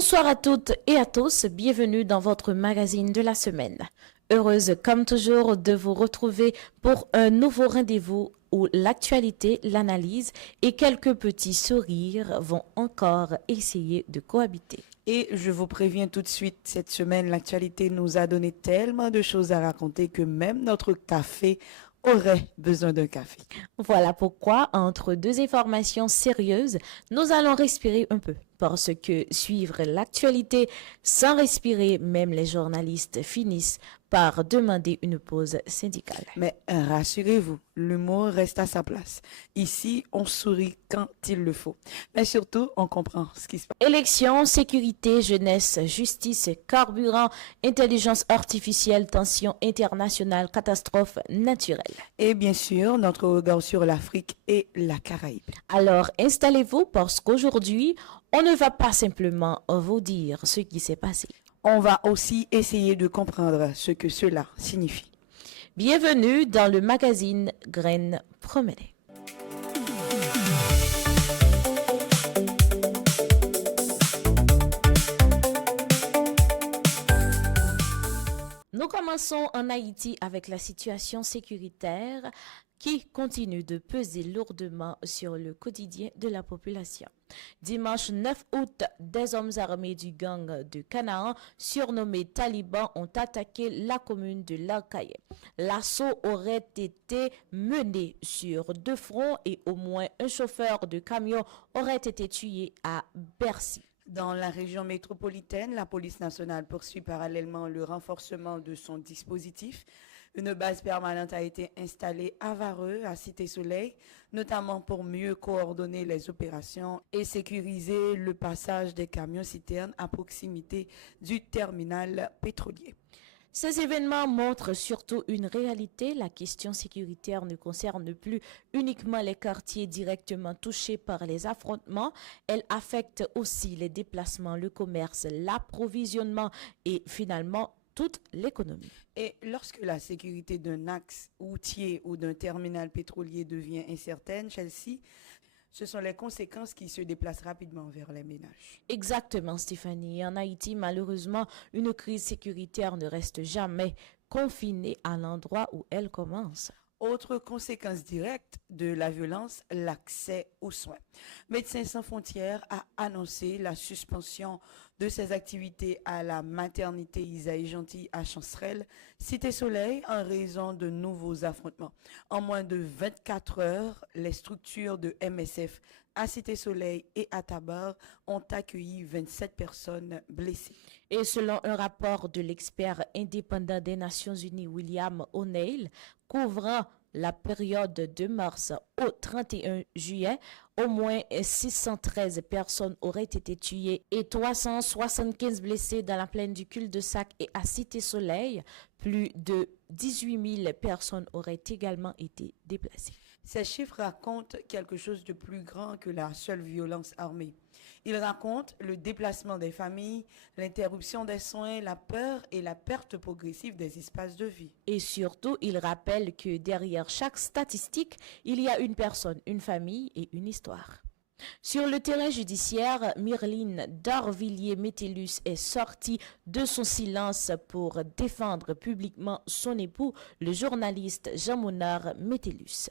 Bonsoir à toutes et à tous, bienvenue dans votre magazine de la semaine. Heureuse comme toujours de vous retrouver pour un nouveau rendez-vous où l'actualité, l'analyse et quelques petits sourires vont encore essayer de cohabiter. Et je vous préviens tout de suite, cette semaine, l'actualité nous a donné tellement de choses à raconter que même notre café aurait besoin d'un café. Voilà pourquoi, entre deux informations sérieuses, nous allons respirer un peu. Parce que suivre l'actualité sans respirer, même les journalistes finissent par demander une pause syndicale. Mais rassurez-vous, l'humour reste à sa place. Ici, on sourit quand il le faut. Mais surtout, on comprend ce qui se passe. Élections, sécurité, jeunesse, justice, carburant, intelligence artificielle, tensions internationales, catastrophes naturelles. Et bien sûr, notre regard sur l'Afrique et la Caraïbe. Alors installez-vous parce qu'aujourd'hui, on ne va pas simplement vous dire ce qui s'est passé. On va aussi essayer de comprendre ce que cela signifie. Bienvenue dans le magazine Graines Promenées. Nous commençons en Haïti avec la situation sécuritaire qui continue de peser lourdement sur le quotidien de la population. Dimanche 9 août, des hommes armés du gang de Canaan, surnommés talibans, ont attaqué la commune de Larkaye. L'assaut aurait été mené sur deux fronts et au moins un chauffeur de camion aurait été tué à Bercy. Dans la région métropolitaine, la police nationale poursuit parallèlement le renforcement de son dispositif. Une base permanente a été installée à Vareux, à Cité-Soleil, notamment pour mieux coordonner les opérations et sécuriser le passage des camions-citernes à proximité du terminal pétrolier. Ces événements montrent surtout une réalité. La question sécuritaire ne concerne plus uniquement les quartiers directement touchés par les affrontements. Elle affecte aussi les déplacements, le commerce, l'approvisionnement et finalement toute l'économie. Et lorsque la sécurité d'un axe routier ou d'un terminal pétrolier devient incertaine, Chelsea, ce sont les conséquences qui se déplacent rapidement vers les ménages. Exactement, Stéphanie. En Haïti, malheureusement, une crise sécuritaire ne reste jamais confinée à l'endroit où elle commence. Autre conséquence directe de la violence, l'accès aux soins. Médecins sans frontières a annoncé la suspension de ses activités à la maternité Isaïe Gentil à Chancerelle, Cité Soleil, en raison de nouveaux affrontements. En moins de 24 heures, les structures de MSF à Cité Soleil et à Tabar ont accueilli 27 personnes blessées. Et selon un rapport de l'expert indépendant des Nations Unies, William O'Neill, couvrant la période de mars au 31 juillet, au moins 613 personnes auraient été tuées et 375 blessées dans la plaine du cul-de-sac et à Cité-Soleil. Plus de 18 000 personnes auraient également été déplacées. Ces chiffres racontent quelque chose de plus grand que la seule violence armée. Ils racontent le déplacement des familles, l'interruption des soins, la peur et la perte progressive des espaces de vie. Et surtout, ils rappellent que derrière chaque statistique, il y a une personne, une famille et une histoire. Sur le terrain judiciaire, Myrline Darvilliers-Métellus est sortie de son silence pour défendre publiquement son époux, le journaliste Jean-Monard Métellus.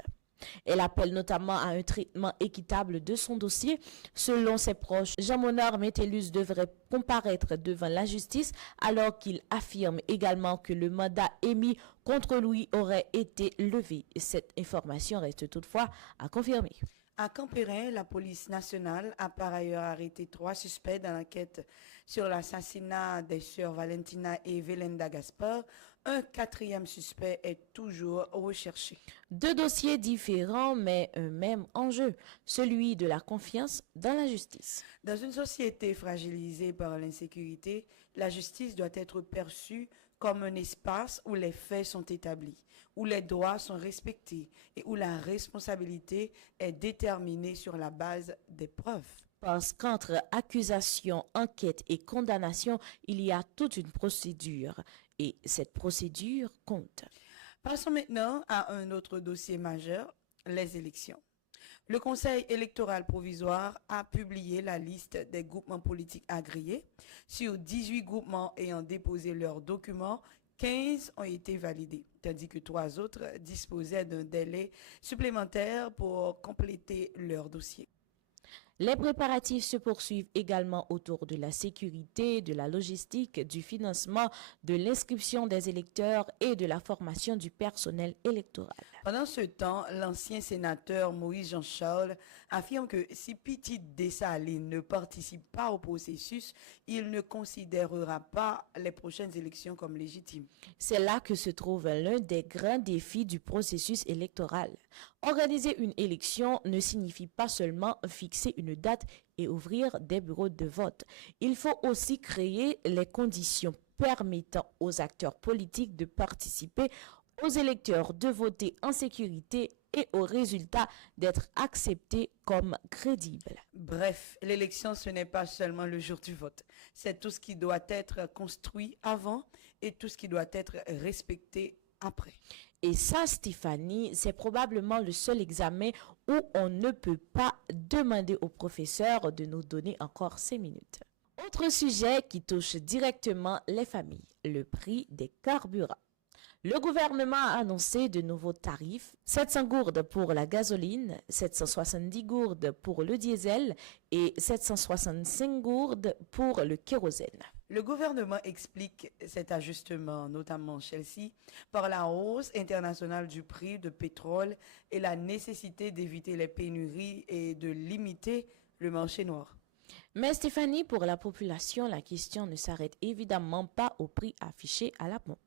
Elle appelle notamment à un traitement équitable de son dossier. Selon ses proches, Jean-Monard Métellus devrait comparaître devant la justice alors qu'il affirme également que le mandat émis contre lui aurait été levé. Cette information reste toutefois à confirmer. À Campérin, la police nationale a par ailleurs arrêté 3 suspects dans l'enquête sur l'assassinat des sœurs Valentina et Velenda Gaspar. Un 4e suspect est toujours recherché. 2 dossiers différents mais un même enjeu, celui de la confiance dans la justice. Dans une société fragilisée par l'insécurité, la justice doit être perçue comme un espace où les faits sont établis, où les droits sont respectés et où la responsabilité est déterminée sur la base des preuves. Parce qu'entre accusation, enquête et condamnation, il y a toute une procédure et cette procédure compte. Passons maintenant à un autre dossier majeur, les élections. Le Conseil électoral provisoire a publié la liste des groupements politiques agréés. Sur 18 groupements ayant déposé leurs documents, 15 ont été validés, tandis que 3 autres disposaient d'un délai supplémentaire pour compléter leur dossier. Les préparatifs se poursuivent également autour de la sécurité, de la logistique, du financement, de l'inscription des électeurs et de la formation du personnel électoral. Pendant ce temps, l'ancien sénateur Moïse Jean-Charles affirme que si Petit Dessalines ne participe pas au processus, il ne considérera pas les prochaines élections comme légitimes. C'est là que se trouve l'un des grands défis du processus électoral. Organiser une élection ne signifie pas seulement fixer une date et ouvrir des bureaux de vote. Il faut aussi créer les conditions permettant aux acteurs politiques de participer, aux électeurs de voter en sécurité et aux résultats d'être acceptés comme crédibles. Bref, l'élection, ce n'est pas seulement le jour du vote. C'est tout ce qui doit être construit avant et tout ce qui doit être respecté après. Et ça, Stéphanie, c'est probablement le seul examen où on ne peut pas demander au professeur de nous donner encore 5 minutes. Autre sujet qui touche directement les familles, le prix des carburants. Le gouvernement a annoncé de nouveaux tarifs, 700 gourdes pour la gasoline, 770 gourdes pour le diesel et 765 gourdes pour le kérosène. Le gouvernement explique cet ajustement, notamment Chelsea, par la hausse internationale du prix de pétrole et la nécessité d'éviter les pénuries et de limiter le marché noir. Mais Stéphanie, pour la population, la question ne s'arrête évidemment pas au prix affiché à la pompe.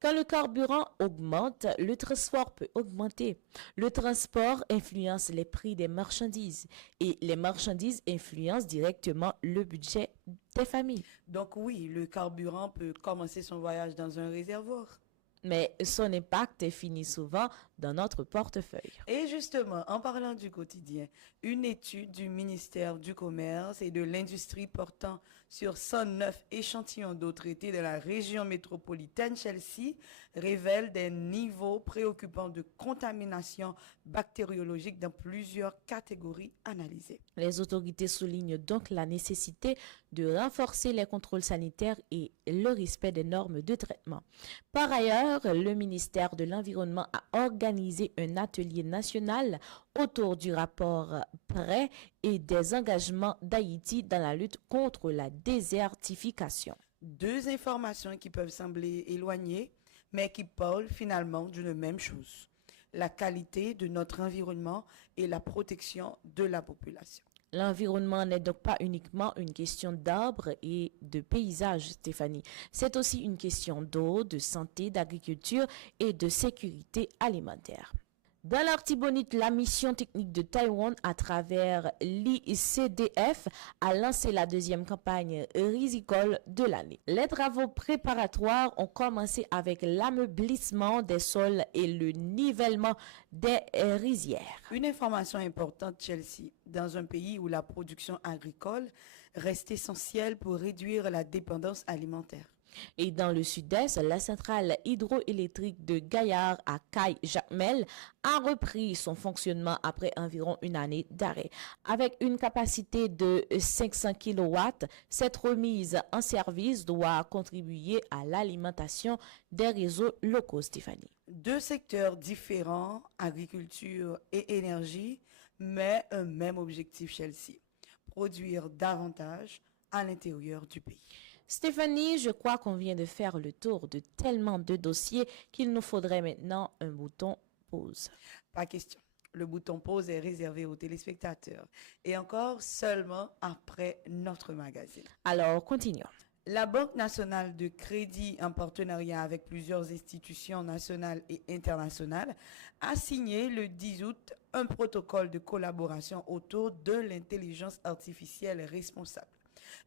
Quand le carburant augmente, le transport peut augmenter. Le transport influence les prix des marchandises et les marchandises influencent directement le budget des familles. Donc oui, le carburant peut commencer son voyage dans un réservoir. Mais son impact finit souvent dans notre portefeuille. Et justement, en parlant du quotidien, une étude du ministère du Commerce et de l'Industrie portant sur 109 échantillons d'eau traitée de la région métropolitaine Chelsea révèle des niveaux préoccupants de contamination bactériologique dans plusieurs catégories analysées. Les autorités soulignent donc la nécessité de renforcer les contrôles sanitaires et le respect des normes de traitement. Par ailleurs, le ministère de l'Environnement a organisé un atelier national autour du rapport prêt et des engagements d'Haïti dans la lutte contre la désertification. 2 informations qui peuvent sembler éloignées, mais qui parlent finalement d'une même chose: la qualité de notre environnement et la protection de la population. L'environnement n'est donc pas uniquement une question d'arbres et de paysages, Stéphanie. C'est aussi une question d'eau, de santé, d'agriculture et de sécurité alimentaire. Dans l'Artibonite, la mission technique de Taïwan à travers l'ICDF a lancé la 2e campagne risicole de l'année. Les travaux préparatoires ont commencé avec l'ameublissement des sols et le nivellement des rizières. Une information importante, Chelsea, dans un pays où la production agricole reste essentielle pour réduire la dépendance alimentaire. Et dans le sud-est, la centrale hydroélectrique de Gaillard à Caille-Jacmel a repris son fonctionnement après environ une année d'arrêt. Avec une capacité de 500 kW, cette remise en service doit contribuer à l'alimentation des réseaux locaux, Stéphanie. 2 secteurs différents, agriculture et énergie, mais un même objectif, Chelsea: produire davantage à l'intérieur du pays. Stéphanie, je crois qu'on vient de faire le tour de tellement de dossiers qu'il nous faudrait maintenant un bouton pause. Pas question. Le bouton pause est réservé aux téléspectateurs et encore seulement après notre magazine. Alors, continuons. La Banque nationale de crédit, en partenariat avec plusieurs institutions nationales et internationales, a signé le 10 août un protocole de collaboration autour de l'intelligence artificielle responsable.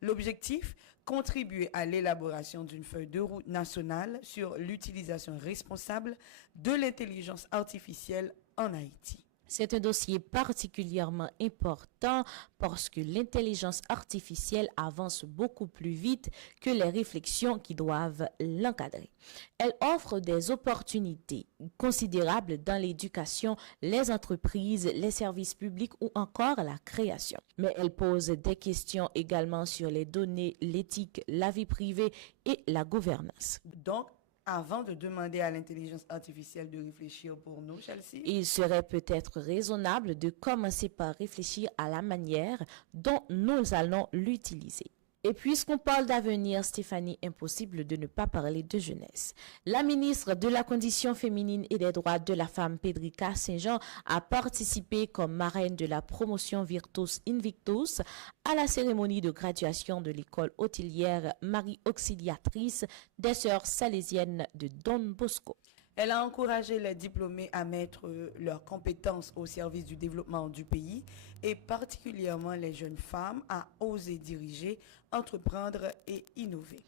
L'objectif: contribuer à l'élaboration d'une feuille de route nationale sur l'utilisation responsable de l'intelligence artificielle en Haïti. C'est un dossier particulièrement important parce que l'intelligence artificielle avance beaucoup plus vite que les réflexions qui doivent l'encadrer. Elle offre des opportunités considérables dans l'éducation, les entreprises, les services publics ou encore la création. Mais elle pose des questions également sur les données, l'éthique, la vie privée et la gouvernance. Donc, avant de demander à l'intelligence artificielle de réfléchir pour nous, Chelsea, Il serait peut-être raisonnable de commencer par réfléchir à la manière dont nous allons l'utiliser. Et puisqu'on parle d'avenir, Stéphanie, impossible de ne pas parler de jeunesse. La ministre de la Condition féminine et des droits de la femme, Pedrika Saint-Jean, a participé comme marraine de la promotion Virtus Invictus à la cérémonie de graduation de l'école hôtelière Marie Auxiliatrice des Sœurs Salésiennes de Don Bosco. elle a encouragé les diplômés à mettre leurs compétences au service du développement du pays et particulièrement les jeunes femmes à oser diriger, entreprendre et innover.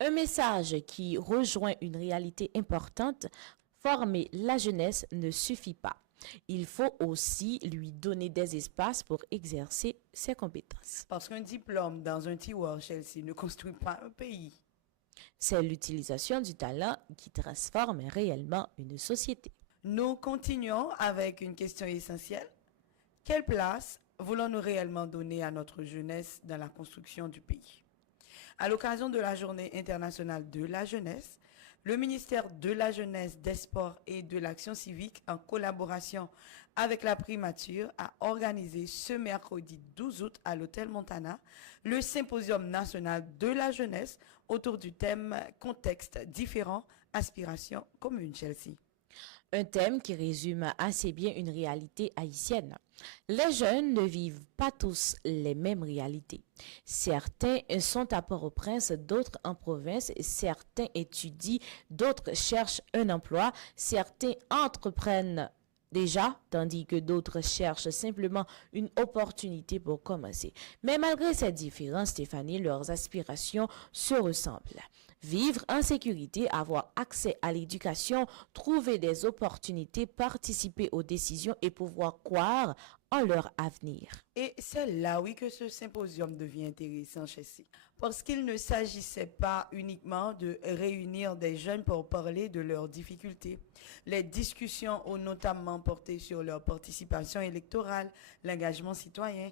Un message qui rejoint une réalité importante, former la jeunesse ne suffit pas. Il faut aussi lui donner des espaces pour exercer ses compétences. Parce qu'un diplôme dans un tiroir, Chelsea, ne construit pas un pays. C'est l'utilisation du talent qui transforme réellement une société. Nous continuons avec une question essentielle. Quelle place voulons-nous réellement donner à notre jeunesse dans la construction du pays? À l'occasion de la Journée internationale de la jeunesse, le ministère de la Jeunesse, des Sports et de l'Action civique, en collaboration avec la primature, a organisé ce mercredi 12 août à l'Hôtel Montana le symposium national de la jeunesse autour du thème Contexte différent, aspirations communes, Chelsea. Un thème qui résume assez bien une réalité haïtienne. Les jeunes ne vivent pas tous les mêmes réalités. Certains sont à Port-au-Prince, d'autres en province, certains étudient, d'autres cherchent un emploi, certains entreprennent déjà, tandis que d'autres cherchent simplement une opportunité pour commencer. Mais malgré ces différences, Stéphanie, leurs aspirations se ressemblent. Vivre en sécurité, avoir accès à l'éducation, trouver des opportunités, participer aux décisions et pouvoir croire en leur avenir. Et c'est là, oui, que ce symposium devient intéressant, Chelsea. Parce qu'il ne s'agissait pas uniquement de réunir des jeunes pour parler de leurs difficultés. Les discussions ont notamment porté sur leur participation électorale, l'engagement citoyen,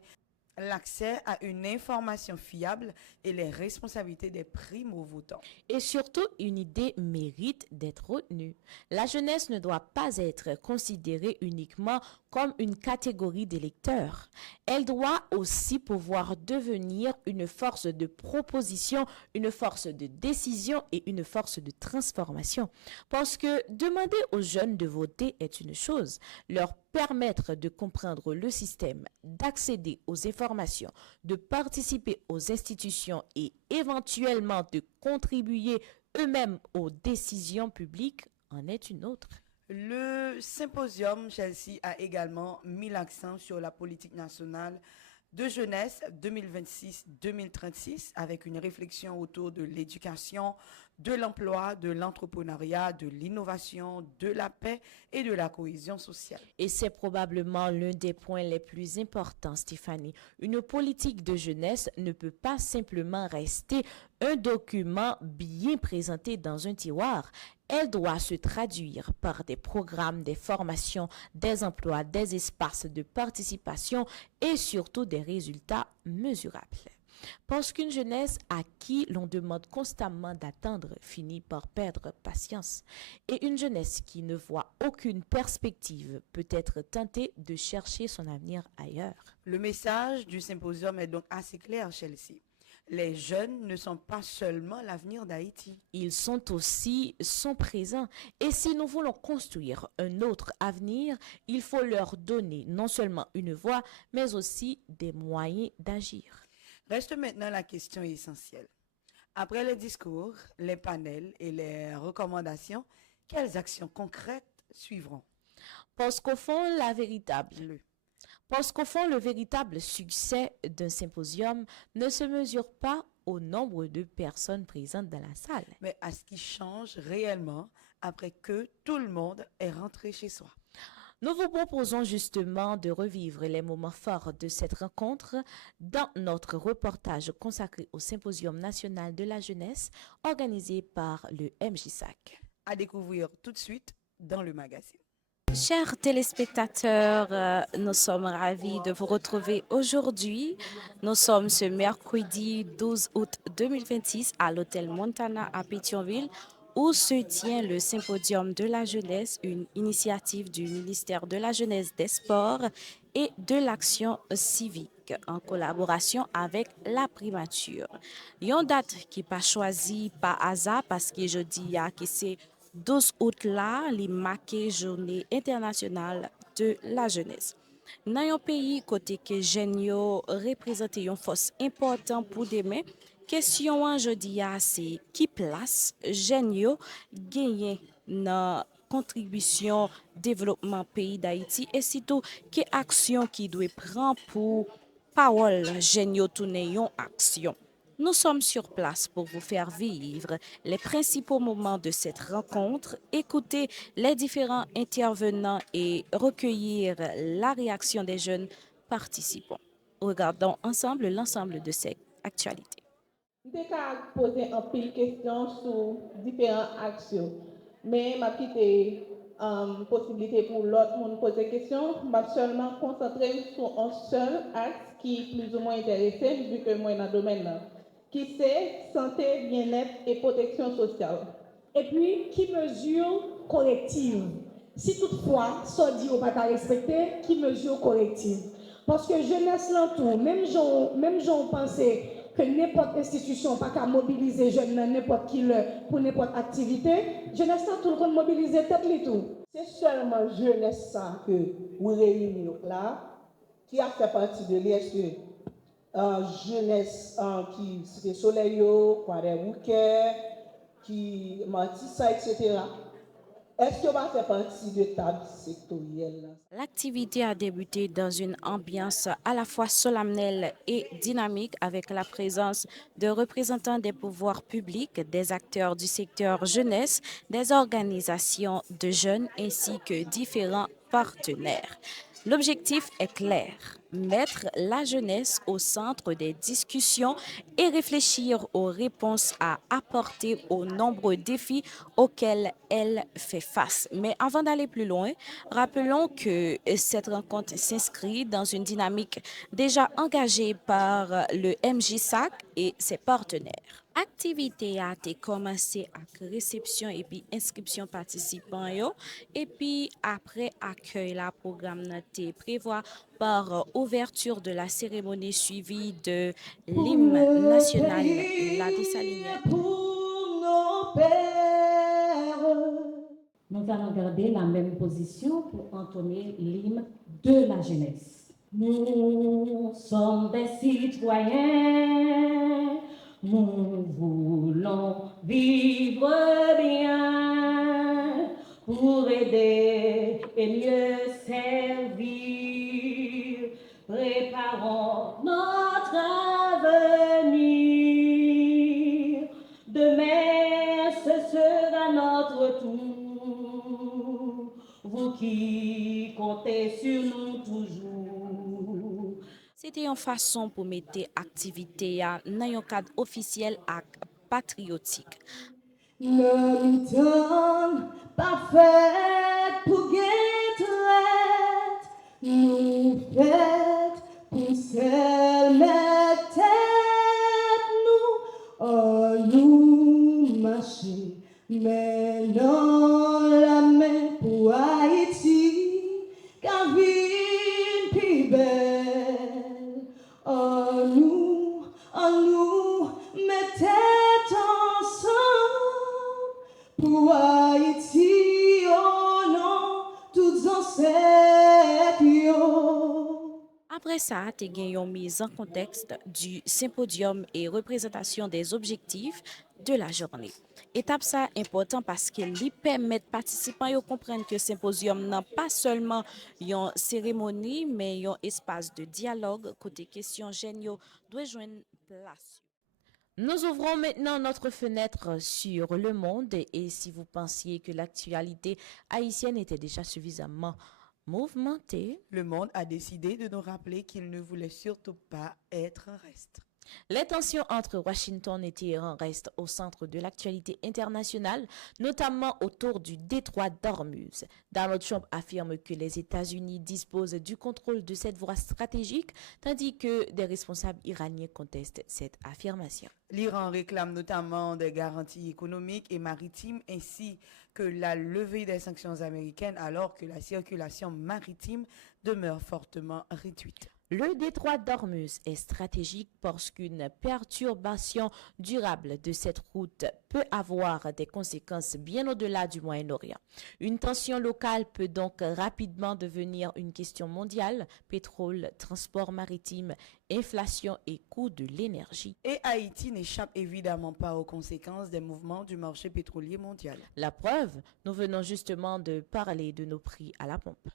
l'accès à une information fiable et les responsabilités des primo-votants. Et surtout, une idée mérite d'être retenue. La jeunesse ne doit pas être considérée uniquement comme une catégorie d'électeurs. Elle doit aussi pouvoir devenir une force de proposition, une force de décision et une force de transformation. Parce que demander aux jeunes de voter est une chose, leur permettre de comprendre le système, d'accéder aux informations, de participer aux institutions et éventuellement de contribuer eux-mêmes aux décisions publiques en est une autre. Le symposium Chelsea a également mis l'accent sur la politique nationale de jeunesse 2026-2036 avec une réflexion autour de l'éducation, de l'emploi, de l'entrepreneuriat, de l'innovation, de la paix et de la cohésion sociale. Et c'est probablement l'un des points les plus importants, Stéphanie. Une politique de jeunesse ne peut pas simplement rester un document bien présenté dans un tiroir. Elle doit se traduire par des programmes, des formations, des emplois, des espaces de participation et surtout des résultats mesurables. Parce qu'une jeunesse à qui l'on demande constamment d'attendre finit par perdre patience. Et une jeunesse qui ne voit aucune perspective peut être tentée de chercher son avenir ailleurs. Le message du symposium est donc assez clair, Chelsea. Les jeunes ne sont pas seulement l'avenir d'Haïti. Ils sont aussi son présent. Et si nous voulons construire un autre avenir, il faut leur donner non seulement une voix, mais aussi des moyens d'agir. Reste maintenant la question essentielle. Après les discours, les panels et les recommandations, quelles actions concrètes suivront? Parce qu'au fond, le véritable succès d'un symposium ne se mesure pas au nombre de personnes présentes dans la salle, mais à ce qui change réellement après que tout le monde est rentré chez soi. Nous vous proposons justement de revivre les moments forts de cette rencontre dans notre reportage consacré au Symposium national de la jeunesse organisé par le MJSAC. À découvrir tout de suite dans le magazine. Chers téléspectateurs, nous sommes ravis de vous retrouver aujourd'hui. Nous sommes ce mercredi 12 août 2026 à l'hôtel Montana à Pétionville où se tient le Symposium de la jeunesse, une initiative du ministère de la Jeunesse, des Sports et de l'Action civique en collaboration avec la primature. Une date qui pas choisie par hasard parce que je dis que c'est 12 août là, li marqué journée internationale de la jeunesse. Dans un pays côté que jeunes yo représente une force importante pour demain, question an jodi a c'est qui place jeunes yo gagner dans contribution développement pays d'Haïti et surtout que action qui doit prendre pour parole jeunes yo tourner yon action. Nous sommes sur place pour vous faire vivre les principaux moments de cette rencontre, écouter les différents intervenants et recueillir la réaction des jeunes participants. Regardons ensemble l'ensemble de cette actualité. Je vais poser un pile de questions sur différentes actions. Mais je vais quitter possibilité pour l'autre monde de poser des questions. Je vais seulement concentrer sur un seul axe qui est plus ou moins intéressé, vu que moi, dans le domaine là, qui c'est santé, bien-être et protection sociale. Et puis, qui mesure corrective. Si toutefois, ça dit ou pas respecter, qui mesure corrective. Parce que jeunesse l'entour, même gens pensaient que n'importe institution pas qu'à mobiliser jeunes n'importe qui pour n'importe activité, jeunesse l'entour qu'on mobiliser tête les tout. C'est seulement jeunesse ça que vous réunissez là, qui a fait partie de l'ESE. Jeunesse qui c'était Soleil, Kwadewuke, qui Matissa, etc. Est-ce que va faire partie de table sectorielle? L'activité a débuté dans une ambiance à la fois solennelle et dynamique avec la présence de représentants des pouvoirs publics, des acteurs du secteur jeunesse, des organisations de jeunes ainsi que différents partenaires. L'objectif est clair, mettre la jeunesse au centre des discussions et réfléchir aux réponses à apporter aux nombreux défis auxquels elle fait face. Mais avant d'aller plus loin, rappelons que cette rencontre s'inscrit dans une dynamique déjà engagée par le MJSAC et ses partenaires. Activité a été commencée avec réception et puis inscription participants yo, et puis après accueil la programme été prévoit par ouverture de la cérémonie suivie de l'hymne national la dessalinière. Pour nos pères. Nous allons garder la même position pour entonner l'hymne de la jeunesse. Nous sommes des citoyens, nous voulons vivre bien pour aider et mieux servir. Préparons notre avenir. Demain, ce sera notre tour. Vous qui comptez sur nous toujours. C'était une façon pour mettre activité dans un cadre officiel et patriotique. Ne mi-temps parfait pour guêtre, nous faites pour celle tête nous marcher, mais non la main pour Haïti, car vie plus belle, nous, mettez ensemble pour Haïti, oh non, toutes ancêtres. Après ça, tu as une mise en contexte du symposium et représentation des objectifs de la journée. Étape ça important parce qu'il lui permet aux participants de comprendre que le symposium n'a pas seulement une cérémonie, mais un espace de dialogue côté questions géniaux doit joindre place. Nous ouvrons maintenant notre fenêtre sur le monde et si vous pensiez que l'actualité haïtienne était déjà suffisamment Mouvementé, le monde a décidé de nous rappeler qu'il ne voulait surtout pas être un reste. les tensions entre Washington et Téhéran restent au centre de l'actualité internationale, notamment autour du détroit d'Ormuz. Donald Trump affirme que les États-Unis disposent du contrôle de cette voie stratégique, tandis que des responsables iraniens contestent cette affirmation. L'Iran réclame notamment des garanties économiques et maritimes ainsi que la levée des sanctions américaines alors que la circulation maritime demeure fortement réduite. Le détroit d'Ormuz est stratégique parce qu'une perturbation durable de cette route peut avoir des conséquences bien au-delà du Moyen-Orient. Une tension locale peut donc rapidement devenir une question mondiale: pétrole, transport maritime, inflation et coût de l'énergie. Et Haïti n'échappe évidemment pas aux conséquences des mouvements du marché pétrolier mondial. La preuve, nous venons justement de parler de nos prix à la pompe.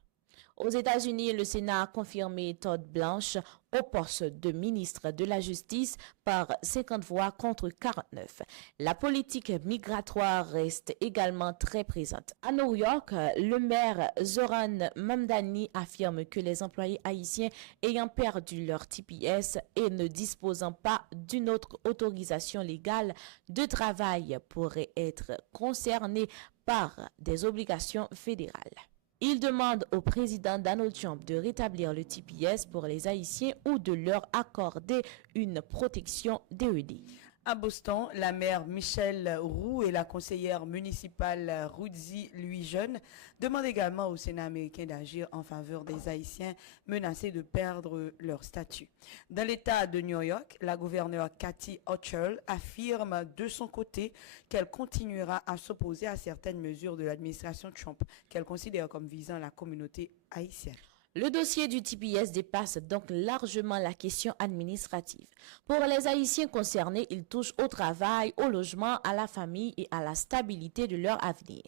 Aux États-Unis, le Sénat a confirmé Todd Blanche au poste de ministre de la Justice par 50 voix contre 49. La politique migratoire reste également très présente. À New York, le maire Zoran Mamdani affirme que les employés haïtiens ayant perdu leur TPS et ne disposant pas d'une autre autorisation légale de travail pourraient être concernés par des obligations fédérales. Il demande au président Donald Trump de rétablir le TPS pour les Haïtiens ou de leur accorder une protection DED. À Boston, la maire Michelle Roux et la conseillère municipale Rudy Louis-Jeune demandent également au Sénat américain d'agir en faveur des Haïtiens menacés de perdre leur statut. Dans l'État de New York, la gouverneure Kathy Hochul affirme de son côté qu'elle continuera à s'opposer à certaines mesures de l'administration Trump qu'elle considère comme visant la communauté haïtienne. Le dossier du TPS dépasse donc largement la question administrative. Pour les Haïtiens concernés, il touche au travail, au logement, à la famille et à la stabilité de leur avenir.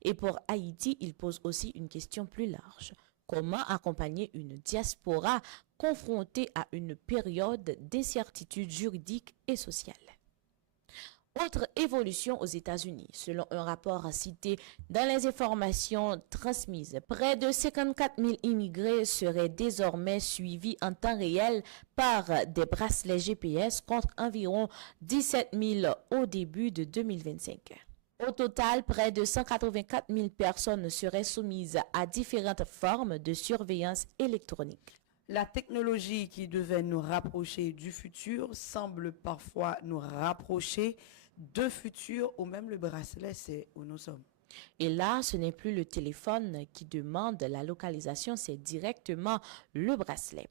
Et pour Haïti, il pose aussi une question plus large. Comment accompagner une diaspora confrontée à une période d'incertitude juridique et sociale? Autre évolution aux États-Unis, selon un rapport cité dans les informations transmises, près de 54 000 immigrés seraient désormais suivis en temps réel par des bracelets GPS contre environ 17 000 au début de 2025. Au total, près de 184 000 personnes seraient soumises à différentes formes de surveillance électronique. La technologie qui devait nous rapprocher du futur semble parfois nous rapprocher de futur ou même le bracelet, c'est où nous sommes. Et là, ce n'est plus le téléphone qui demande la localisation, c'est directement le bracelet.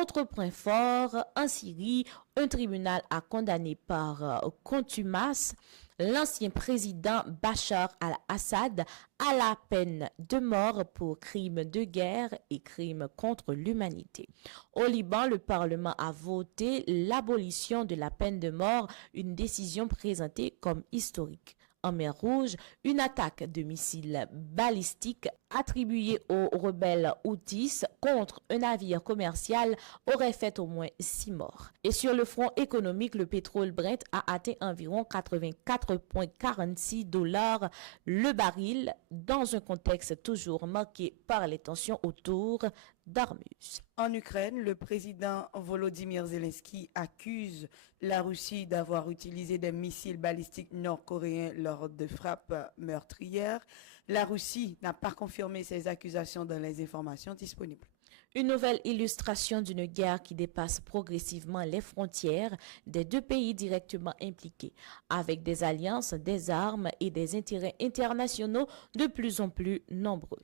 Autre point fort, en Syrie, un tribunal a condamné par contumace l'ancien président Bachar al-Assad à la peine de mort pour crimes de guerre et crimes contre l'humanité. Au Liban, le Parlement a voté l'abolition de la peine de mort, une décision présentée comme historique. En mer Rouge, une attaque de missiles balistiques attribuée aux rebelles Houthis contre un navire commercial aurait fait au moins 6 morts. Et sur le front économique, le pétrole Brent a atteint environ 84,46 $ le baril dans un contexte toujours marqué par les tensions autour d'Ormuz. En Ukraine, le président Volodymyr Zelensky accuse la Russie d'avoir utilisé des missiles balistiques nord-coréens lors de frappes meurtrières. La Russie n'a pas confirmé ces accusations dans les informations disponibles. Une nouvelle illustration d'une guerre qui dépasse progressivement les frontières des deux pays directement impliqués, avec des alliances, des armes et des intérêts internationaux de plus en plus nombreux.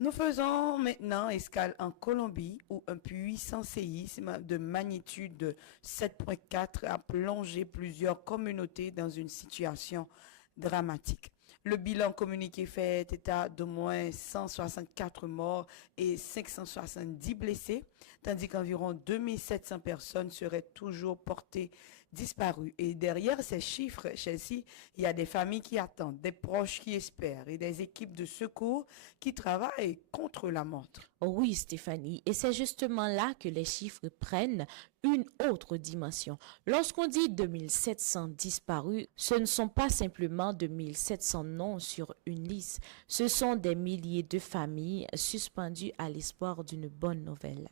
Nous faisons maintenant escale en Colombie où un puissant séisme de magnitude 7,4 a plongé plusieurs communautés dans une situation dramatique. Le bilan communiqué fait état d'au moins 164 morts et 570 blessés, tandis qu'environ 2700 personnes seraient toujours portées disparus. Et derrière ces chiffres, Chelsea, il y a des familles qui attendent, des proches qui espèrent et des équipes de secours qui travaillent contre la montre. Oui, Stéphanie, et c'est justement là que les chiffres prennent une autre dimension. Lorsqu'on dit 2700 disparus, ce ne sont pas simplement 2700 noms sur une liste, ce sont des milliers de familles suspendues à l'espoir d'une bonne nouvelle.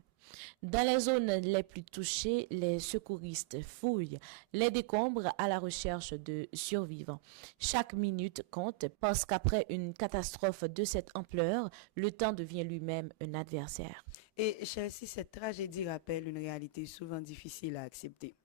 Dans les zones les plus touchées, les secouristes fouillent les décombres à la recherche de survivants. Chaque minute compte parce qu'après une catastrophe de cette ampleur, le temps devient lui-même un adversaire. Et Chelsea, cette tragédie rappelle une réalité souvent difficile à accepter.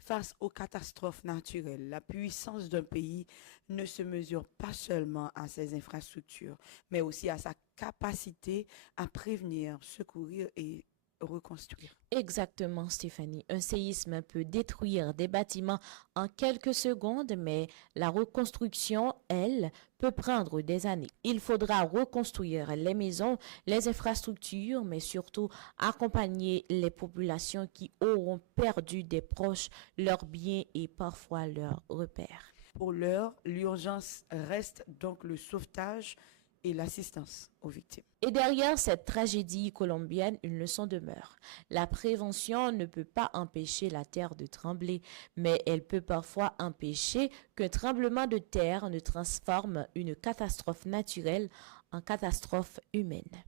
Face aux catastrophes naturelles, la puissance d'un pays ne se mesure pas seulement à ses infrastructures, mais aussi à sa capacité à prévenir, secourir et reconstruire. Exactement, Stéphanie. Un séisme peut détruire des bâtiments en quelques secondes, mais la reconstruction, elle, peut prendre des années. Il faudra reconstruire les maisons, les infrastructures, mais surtout accompagner les populations qui auront perdu des proches, leurs biens et parfois leurs repères. Pour l'heure, l'urgence reste donc le sauvetage et l'assistance aux victimes. Et derrière cette tragédie colombienne, une leçon demeure. La prévention ne peut pas empêcher la terre de trembler, mais elle peut parfois empêcher qu'un tremblement de terre ne transforme une catastrophe naturelle en catastrophe humaine.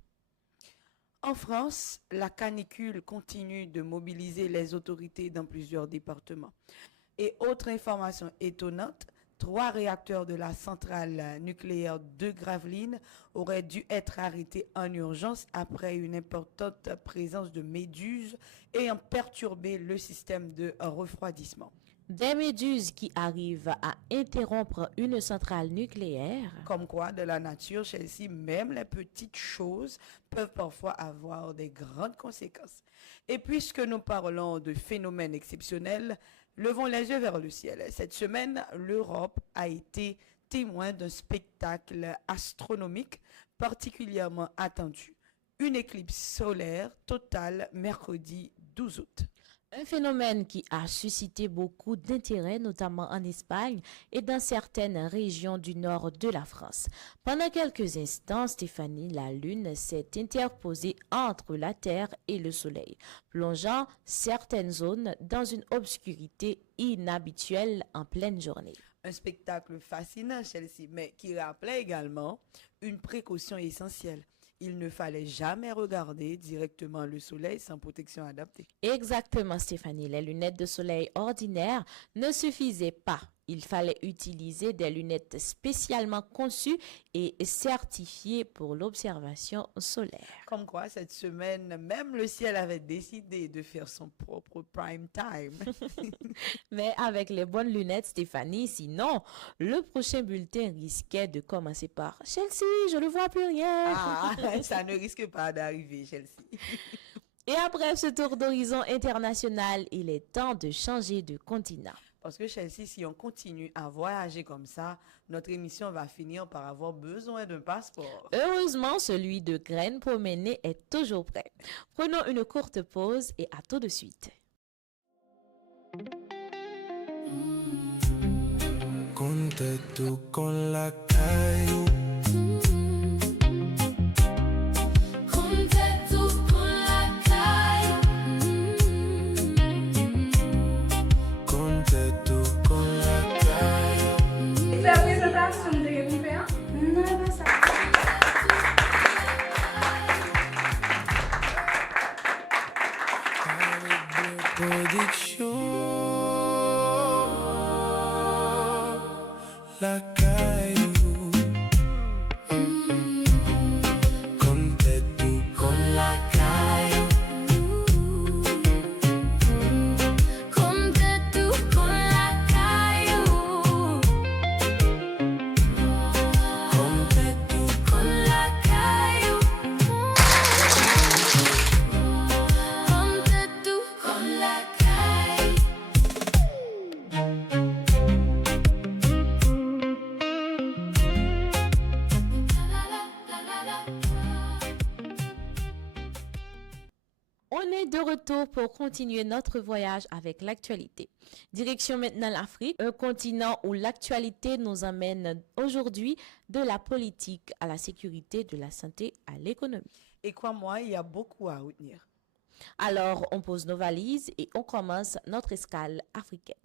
En France, la canicule continue de mobiliser les autorités dans plusieurs départements. Et autre information étonnante, 3 réacteurs de la centrale nucléaire de Gravelines auraient dû être arrêtés en urgence après une importante présence de méduses ayant perturbé le système de refroidissement. Des méduses qui arrivent à interrompre une centrale nucléaire. Comme quoi, de la nature, Chelsea, même les petites choses peuvent parfois avoir des grandes conséquences. Et puisque nous parlons de phénomènes exceptionnels, levons les yeux vers le ciel. Cette semaine, l'Europe a été témoin d'un spectacle astronomique particulièrement attendu. Une éclipse solaire totale mercredi 12 août. Un phénomène qui a suscité beaucoup d'intérêt, notamment en Espagne et dans certaines régions du nord de la France. Pendant quelques instants, Stéphanie, la Lune s'est interposée entre la Terre et le Soleil, plongeant certaines zones dans une obscurité inhabituelle en pleine journée. Un spectacle fascinant, Chelsea, mais qui rappelait également une précaution essentielle. Il ne fallait jamais regarder directement le soleil sans protection adaptée. Exactement, Stéphanie. Les lunettes de soleil ordinaires ne suffisaient pas. Il fallait utiliser des lunettes spécialement conçues et certifiées pour l'observation solaire. Comme quoi, cette semaine, même le ciel avait décidé de faire son propre prime time. Mais avec les bonnes lunettes, Stéphanie, sinon, le prochain bulletin risquait de commencer par « Chelsea, je ne vois plus rien ». Ah, ça ne risque pas d'arriver, Chelsea. Et après ce tour d'horizon international, il est temps de changer de continent. Parce que Chelsea, si on continue à voyager comme ça, notre émission va finir par avoir besoin d'un passeport. Heureusement, celui de Graines Promenées est toujours prêt. Prenons une courte pause et à tout de suite. Conte tú con la calle. La calle. Conte tú con la calle. Conte tú con la calle. Conte tú Con la calle. Conte tú con la calle. On est de retour pour continuer notre voyage avec l'actualité. Direction maintenant l'Afrique, un continent où l'actualité nous emmène aujourd'hui de la politique à la sécurité, de la santé à l'économie. Et crois-moi, il y a beaucoup à retenir. Alors, on pose nos valises et on commence notre escale africaine.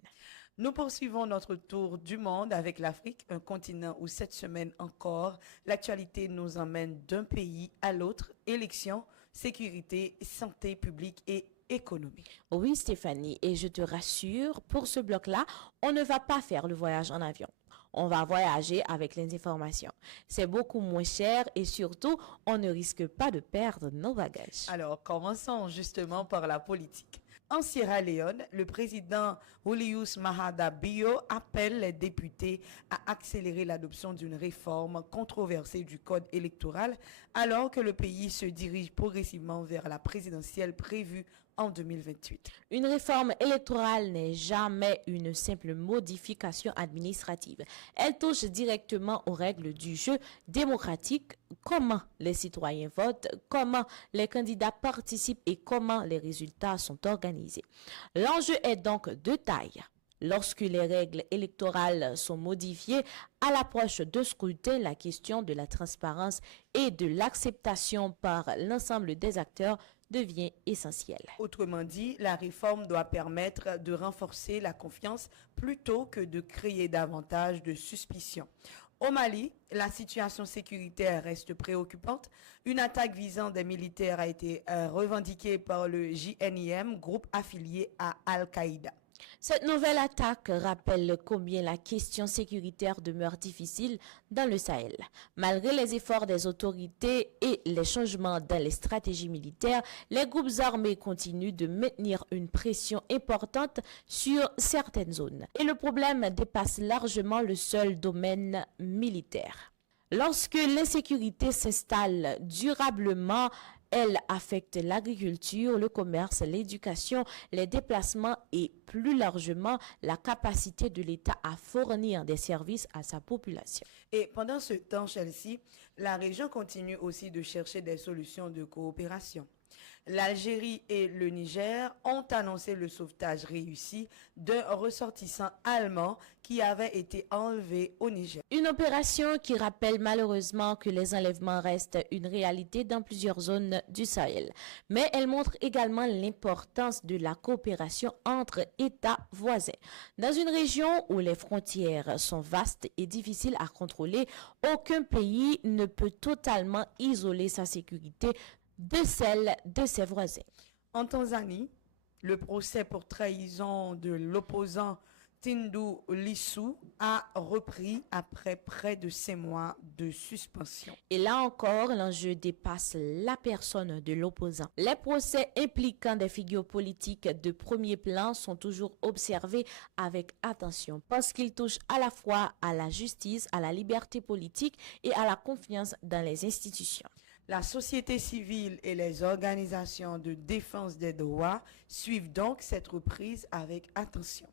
Nous poursuivons notre tour du monde avec l'Afrique, un continent où cette semaine encore, l'actualité nous emmène d'un pays à l'autre, élections, sécurité, santé publique et économie. Oui, Stéphanie, et je te rassure, pour ce bloc-là, on ne va pas faire le voyage en avion. On va voyager avec les informations. C'est beaucoup moins cher et surtout, on ne risque pas de perdre nos bagages. Alors, commençons justement par la politique. En Sierra Leone, le président Julius Maada Bio appelle les députés à accélérer l'adoption d'une réforme controversée du code électoral alors que le pays se dirige progressivement vers la présidentielle prévue en 2028. Une réforme électorale n'est jamais une simple modification administrative. Elle touche directement aux règles du jeu démocratique, comment les citoyens votent, comment les candidats participent et comment les résultats sont organisés. L'enjeu est donc de taille. Lorsque les règles électorales sont modifiées à l'approche de scrutin, la question de la transparence et de l'acceptation par l'ensemble des acteurs devient essentielle. Autrement dit, la réforme doit permettre de renforcer la confiance plutôt que de créer davantage de suspicions. Au Mali, la situation sécuritaire reste préoccupante. Une attaque visant des militaires a été revendiquée par le JNIM, groupe affilié à Al-Qaïda. Cette nouvelle attaque rappelle combien la question sécuritaire demeure difficile dans le Sahel. Malgré les efforts des autorités et les changements dans les stratégies militaires, les groupes armés continuent de maintenir une pression importante sur certaines zones. Et le problème dépasse largement le seul domaine militaire. Lorsque l'insécurité s'installe durablement, elle affecte l'agriculture, le commerce, l'éducation, les déplacements et plus largement la capacité de l'État à fournir des services à sa population. Et pendant ce temps, Chelsea, la région continue aussi de chercher des solutions de coopération. L'Algérie et le Niger ont annoncé le sauvetage réussi d'un ressortissant allemand qui avait été enlevé au Niger. Une opération qui rappelle malheureusement que les enlèvements restent une réalité dans plusieurs zones du Sahel. Mais elle montre également l'importance de la coopération entre États voisins. Dans une région où les frontières sont vastes et difficiles à contrôler, aucun pays ne peut totalement isoler sa sécurité de celle de ses voisins. En Tanzanie, le procès pour trahison de l'opposant Tundu Lissu a repris après près de 5 mois de suspension. Et là encore, l'enjeu dépasse la personne de l'opposant. Les procès impliquant des figures politiques de premier plan sont toujours observés avec attention parce qu'ils touchent à la fois à la justice, à la liberté politique et à la confiance dans les institutions. La société civile et les organisations de défense des droits suivent donc cette reprise avec attention.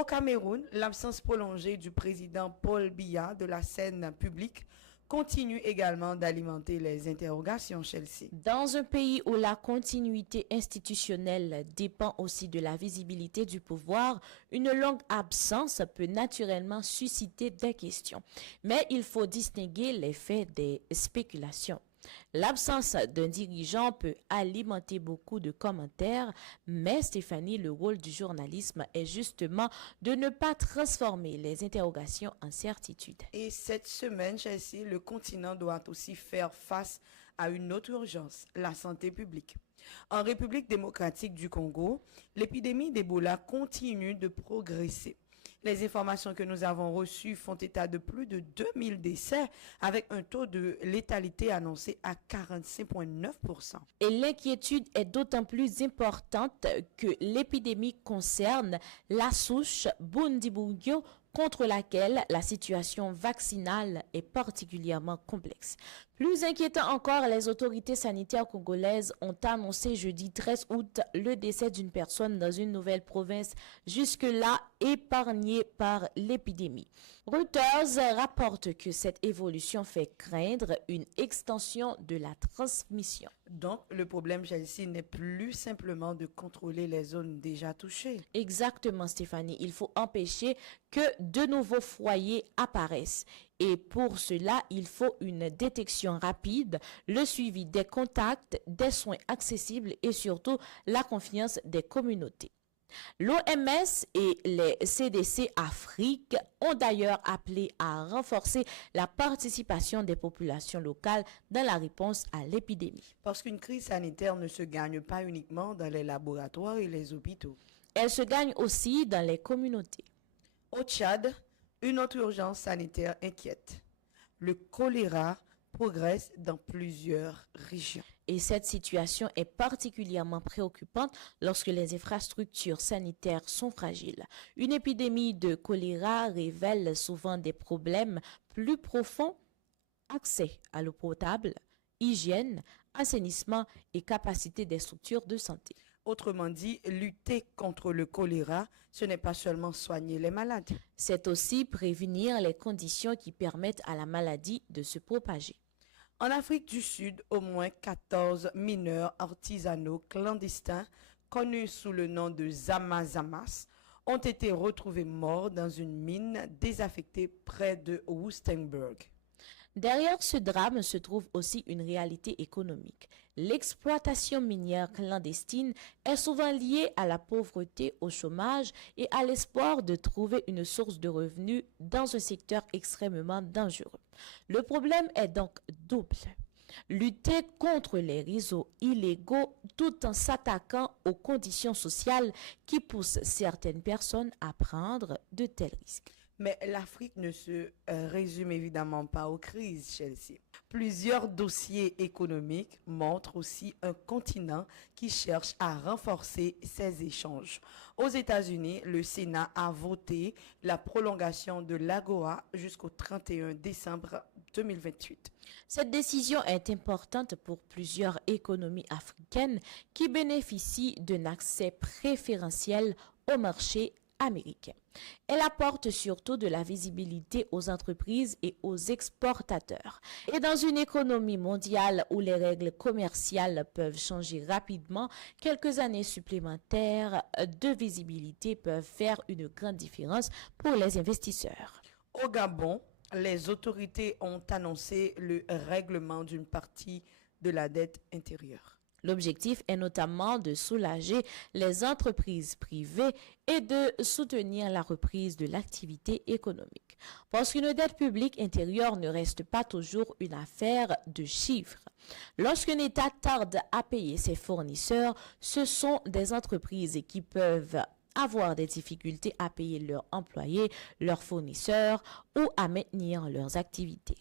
Au Cameroun, l'absence prolongée du président Paul Biya de la scène publique continue également d'alimenter les interrogations, Chelsea. Dans un pays où la continuité institutionnelle dépend aussi de la visibilité du pouvoir, une longue absence peut naturellement susciter des questions. Mais il faut distinguer les faits des spéculations. L'absence d'un dirigeant peut alimenter beaucoup de commentaires, mais Stéphanie, le rôle du journalisme est justement de ne pas transformer les interrogations en certitudes. Et cette semaine, Chelsea, le continent doit aussi faire face à une autre urgence, la santé publique. En République démocratique du Congo, l'épidémie d'Ebola continue de progresser. Les informations que nous avons reçues font état de plus de 2000 décès avec un taux de létalité annoncé à 45,9%. Et l'inquiétude est d'autant plus importante que l'épidémie concerne la souche Bundibugyo contre laquelle la situation vaccinale est particulièrement complexe. Plus inquiétant encore, les autorités sanitaires congolaises ont annoncé jeudi 13 août le décès d'une personne dans une nouvelle province jusque-là épargnée par l'épidémie. Reuters rapporte que cette évolution fait craindre une extension de la transmission. Donc, le problème, Chelsea, n'est plus simplement de contrôler les zones déjà touchées. Exactement, Stéphanie. Il faut empêcher que de nouveaux foyers apparaissent. Et pour cela, il faut une détection rapide, le suivi des contacts, des soins accessibles et surtout la confiance des communautés. L'OMS et les CDC Afrique ont d'ailleurs appelé à renforcer la participation des populations locales dans la réponse à l'épidémie. Parce qu'une crise sanitaire ne se gagne pas uniquement dans les laboratoires et les hôpitaux. Elle se gagne aussi dans les communautés. Au Tchad, une autre urgence sanitaire inquiète. Le choléra progresse dans plusieurs régions. Et cette situation est particulièrement préoccupante lorsque les infrastructures sanitaires sont fragiles. Une épidémie de choléra révèle souvent des problèmes plus profonds: accès à l'eau potable, hygiène, assainissement et capacité des structures de santé. Autrement dit, lutter contre le choléra, ce n'est pas seulement soigner les malades. C'est aussi prévenir les conditions qui permettent à la maladie de se propager. En Afrique du Sud, au moins 14 mineurs artisanaux clandestins, connus sous le nom de Zamazamas, ont été retrouvés morts dans une mine désaffectée près de Rustenburg. Derrière ce drame se trouve aussi une réalité économique. L'exploitation minière clandestine est souvent liée à la pauvreté, au chômage et à l'espoir de trouver une source de revenus dans un secteur extrêmement dangereux. Le problème est donc double: lutter contre les réseaux illégaux tout en s'attaquant aux conditions sociales qui poussent certaines personnes à prendre de tels risques. Mais l'Afrique ne se résume évidemment pas aux crises, Chelsea. Plusieurs dossiers économiques montrent aussi un continent qui cherche à renforcer ses échanges. Aux États-Unis, le Sénat a voté la prolongation de l'AGOA jusqu'au 31 décembre 2028. Cette décision est importante pour plusieurs économies africaines qui bénéficient d'un accès préférentiel au marché américain. Elle apporte surtout de la visibilité aux entreprises et aux exportateurs. Et dans une économie mondiale où les règles commerciales peuvent changer rapidement, quelques années supplémentaires de visibilité peuvent faire une grande différence pour les investisseurs. Au Gabon, les autorités ont annoncé le règlement d'une partie de la dette intérieure. L'objectif est notamment de soulager les entreprises privées et de soutenir la reprise de l'activité économique. Parce qu'une dette publique intérieure ne reste pas toujours une affaire de chiffres. Lorsqu'un État tarde à payer ses fournisseurs, ce sont des entreprises qui peuvent avoir des difficultés à payer leurs employés, leurs fournisseurs ou à maintenir leurs activités.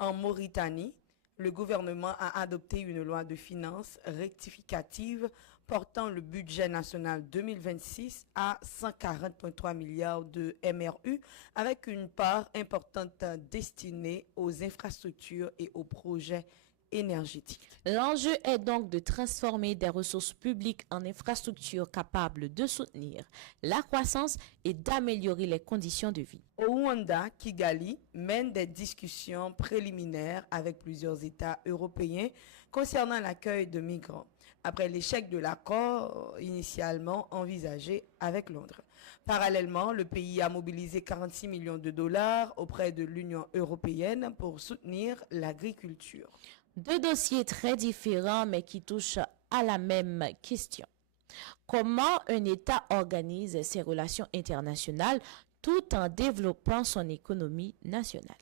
En Mauritanie, le gouvernement a adopté une loi de finances rectificative portant le budget national 2026 à 140,3 milliards de MRU, avec une part importante destinée aux infrastructures et aux projets énergétiques. L'enjeu est donc de transformer des ressources publiques en infrastructures capables de soutenir la croissance et d'améliorer les conditions de vie. Au Rwanda, Kigali mène des discussions préliminaires avec plusieurs États européens concernant l'accueil de migrants, après l'échec de l'accord initialement envisagé avec Londres. Parallèlement, le pays a mobilisé 46 millions de dollars auprès de l'Union européenne pour soutenir l'agriculture. Deux dossiers très différents mais qui touchent à la même question. Comment un État organise ses relations internationales tout en développant son économie nationale?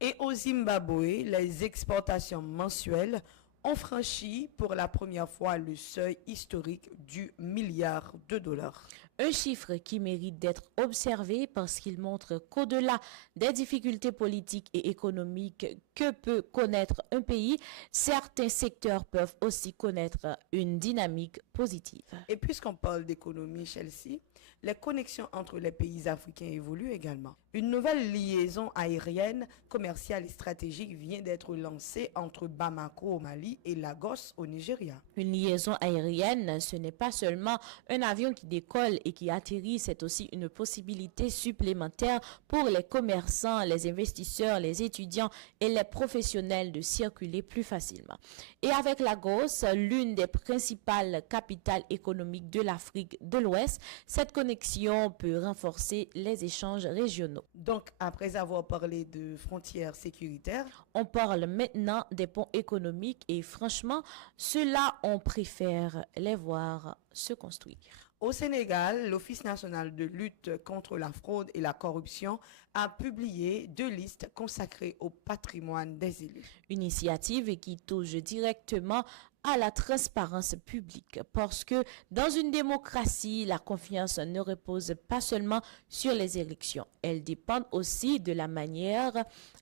Et au Zimbabwe, les exportations mensuelles ont franchi pour la première fois le seuil historique du milliard de dollars. Un chiffre qui mérite d'être observé parce qu'il montre qu'au-delà des difficultés politiques et économiques que peut connaître un pays, certains secteurs peuvent aussi connaître une dynamique positive. Et puisqu'on parle d'économie, Chelsea, les connexions entre les pays africains évoluent également. Une nouvelle liaison aérienne, commerciale et stratégique vient d'être lancée entre Bamako au Mali et Lagos au Nigeria. Une liaison aérienne, ce n'est pas seulement un avion qui décolle et qui atterrit, c'est aussi une possibilité supplémentaire pour les commerçants, les investisseurs, les étudiants et les professionnels de circuler plus facilement. Et avec Lagos, l'une des principales capitales économiques de l'Afrique de l'Ouest, cette connexion peut renforcer les échanges régionaux. Donc, après avoir parlé de frontières sécuritaires, On parle maintenant des ponts économiques et franchement, ceux-là, on préfère les voir se construire. au Sénégal, l'Office national de lutte contre la fraude et la corruption a publié 2 listes consacrées au patrimoine des élus. Une initiative qui touche directement à la transparence publique parce que dans une démocratie, la confiance ne repose pas seulement sur les élections. Elle dépend aussi de la manière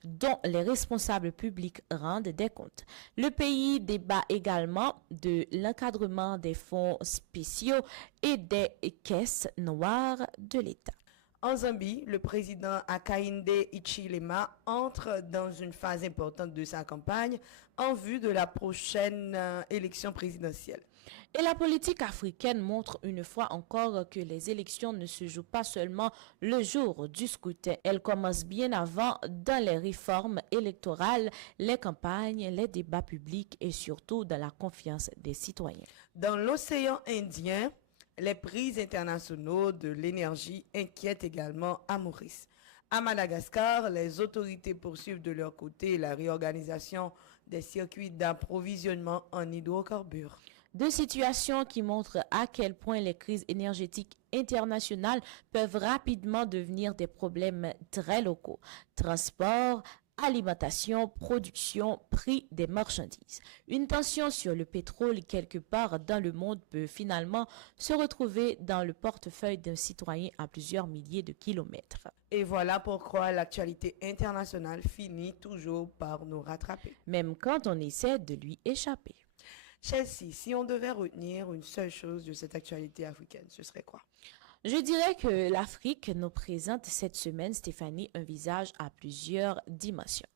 dont les responsables publics rendent des comptes. Le pays débat également de l'encadrement des fonds spéciaux et des caisses noires de l'État. En Zambie, le président Hakainde Hichilema entre dans une phase importante de sa campagne en vue de la prochaine élection présidentielle. Et la politique africaine montre une fois encore que les élections ne se jouent pas seulement le jour du scrutin. Elles commencent bien avant dans les réformes électorales, les campagnes, les débats publics et surtout dans la confiance des citoyens. Dans l'océan Indien, les prix internationaux de l'énergie inquiètent également à Maurice. À Madagascar, les autorités poursuivent de leur côté la réorganisation des circuits d'approvisionnement en hydrocarbures. 2 situations qui montrent à quel point les crises énergétiques internationales peuvent rapidement devenir des problèmes très locaux. Transport, alimentation, production, prix des marchandises. Une tension sur le pétrole quelque part dans le monde peut finalement se retrouver dans le portefeuille d'un citoyen à plusieurs milliers de kilomètres. Et voilà pourquoi l'actualité internationale finit toujours par nous rattraper. Même quand on essaie de lui échapper. Chelsea, si on devait retenir une seule chose de cette actualité africaine, ce serait quoi? Je dirais que l'Afrique nous présente cette semaine, Stéphanie, un visage à plusieurs dimensions.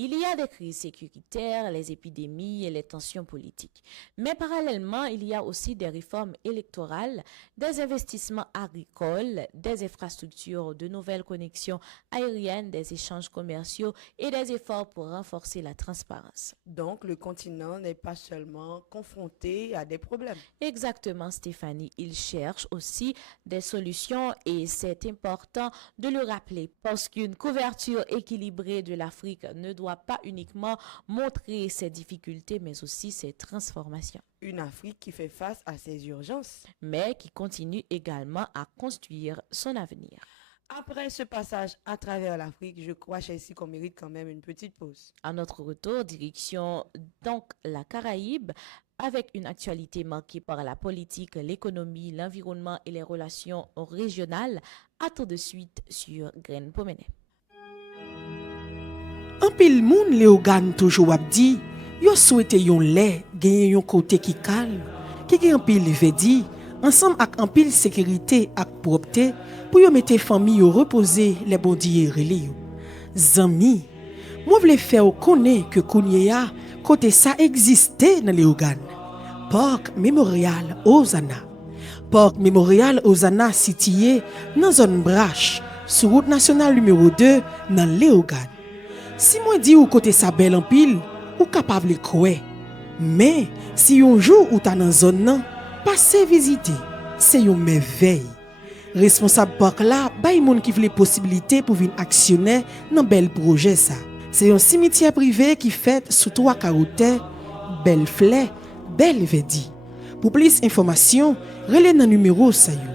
Il y a des crises sécuritaires, les épidémies et les tensions politiques. Mais parallèlement, il y a aussi des réformes électorales, des investissements agricoles, des infrastructures, de nouvelles connexions aériennes, des échanges commerciaux et des efforts pour renforcer la transparence. Donc, le continent n'est pas seulement confronté à des problèmes. Exactement, Stéphanie. Il cherche aussi des solutions et c'est important de le rappeler parce qu'une couverture équilibrée de l'Afrique ne doit pas uniquement montrer ses difficultés mais aussi ses transformations. Une Afrique qui fait face à ses urgences. Mais qui continue également à construire son avenir. Après ce passage à travers l'Afrique, je crois, Chelsea, qu'on mérite quand même une petite pause. À notre retour, direction donc la Caraïbe, avec une actualité marquée par la politique, l'économie, l'environnement et les relations régionales. À tout de suite sur Grain Pomene. En pile moun Léogane toujours ap di, yo souhaité yon lait gagner yon côté qui calme, qui gen pile vedi, ensemble ak en pile sécurité ak propreté pour yo mette famille yo reposer les bondier relé yo. Zami, moi vle faire connaître que Kounyea côté ça existait dans Léogane. Parc Mémorial Ozana. Parc Mémorial Ozana situé dans zone Brache, sur route nationale numéro 2 dans Léogane. Si moi dis ou côté sa belle en pile, ou capable de croire. Mais si un jour ou ta dans zone nan, passez visiter, c'est une merveille. Responsable parc là, bay moun qui vle possibilité pour venir actionner dans bel projet ça. C'est un cimetière privé qui fait sous 3 carottes, belle fleur, belle vedi. Pour plus d'informations, relais dans numéro ça yo.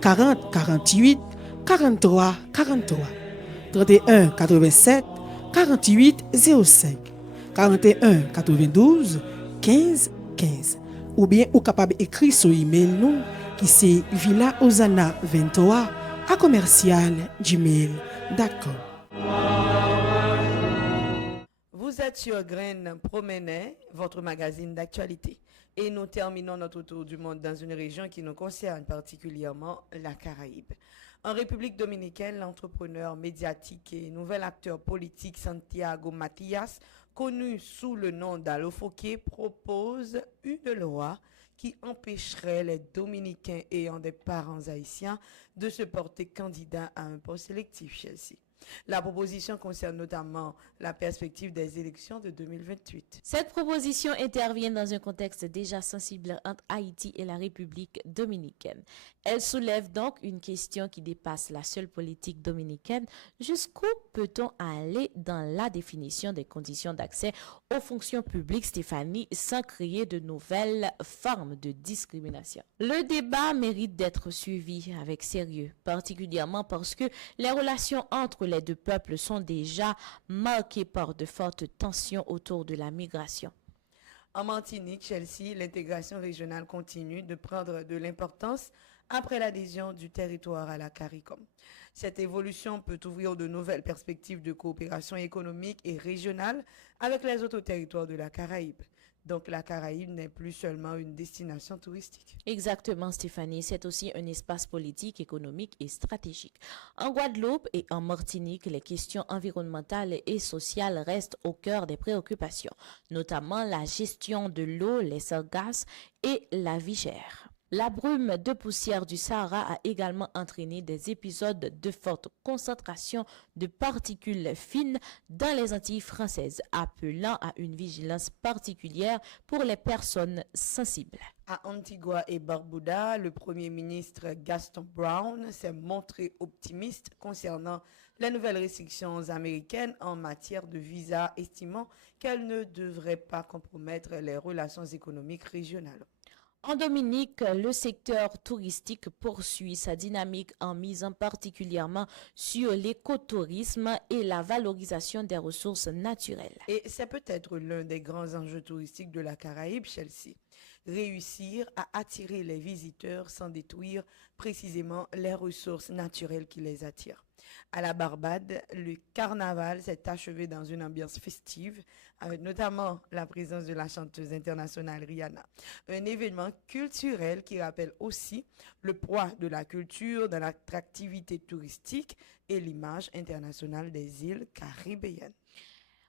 40 48 43 43 31 87 48 05 41 92 15 15 ou bien ou capable écrire sur email nous qui c'est Villa Osana 23 à commercial gmail.com. Vous êtes sur Graine Promenet, votre magazine d'actualité. Et nous terminons notre tour du monde dans une région qui nous concerne particulièrement, la Caraïbe. En République dominicaine, l'entrepreneur médiatique et nouvel acteur politique Santiago Matías, connu sous le nom d'Alo Fouquier, propose une loi qui empêcherait les Dominicains ayant des parents haïtiens de se porter candidat à un poste électif Chelsea. La proposition concerne notamment la perspective des élections de 2028. Cette proposition intervient dans un contexte déjà sensible entre Haïti et la République dominicaine. Elle soulève donc une question qui dépasse la seule politique dominicaine. Jusqu'où peut-on aller dans la définition des conditions d'accès aux fonctions publiques, Stéphanie, sans créer de nouvelles formes de discrimination? Le débat mérite d'être suivi avec sérieux, particulièrement parce que les relations entre les deux peuples sont déjà marquées par de fortes tensions autour de la migration. En Martinique, Chelsea, l'intégration régionale continue de prendre de l'importance après l'adhésion du territoire à la CARICOM. Cette évolution peut ouvrir de nouvelles perspectives de coopération économique et régionale avec les autres territoires de la Caraïbe. Donc la Caraïbe n'est plus seulement une destination touristique. Exactement, Stéphanie. C'est aussi un espace politique, économique et stratégique. En Guadeloupe et en Martinique, les questions environnementales et sociales restent au cœur des préoccupations, notamment la gestion de l'eau, les sargasses et la vie chère. La brume de poussière du Sahara a également entraîné des épisodes de forte concentration de particules fines dans les Antilles françaises, appelant à une vigilance particulière pour les personnes sensibles. À Antigua et Barbuda, le Premier ministre Gaston Brown s'est montré optimiste concernant les nouvelles restrictions américaines en matière de visa, estimant qu'elles ne devraient pas compromettre les relations économiques régionales. En Dominique, le secteur touristique poursuit sa dynamique en misant particulièrement sur l'écotourisme et la valorisation des ressources naturelles. Et c'est peut-être l'un des grands enjeux touristiques de la Caraïbe, Chelsea. Réussir à attirer les visiteurs sans détruire précisément les ressources naturelles qui les attirent. À la Barbade, le carnaval s'est achevé dans une ambiance festive, avec notamment la présence de la chanteuse internationale Rihanna. Un événement culturel qui rappelle aussi le poids de la culture dans l'attractivité touristique et l'image internationale des îles caribéennes.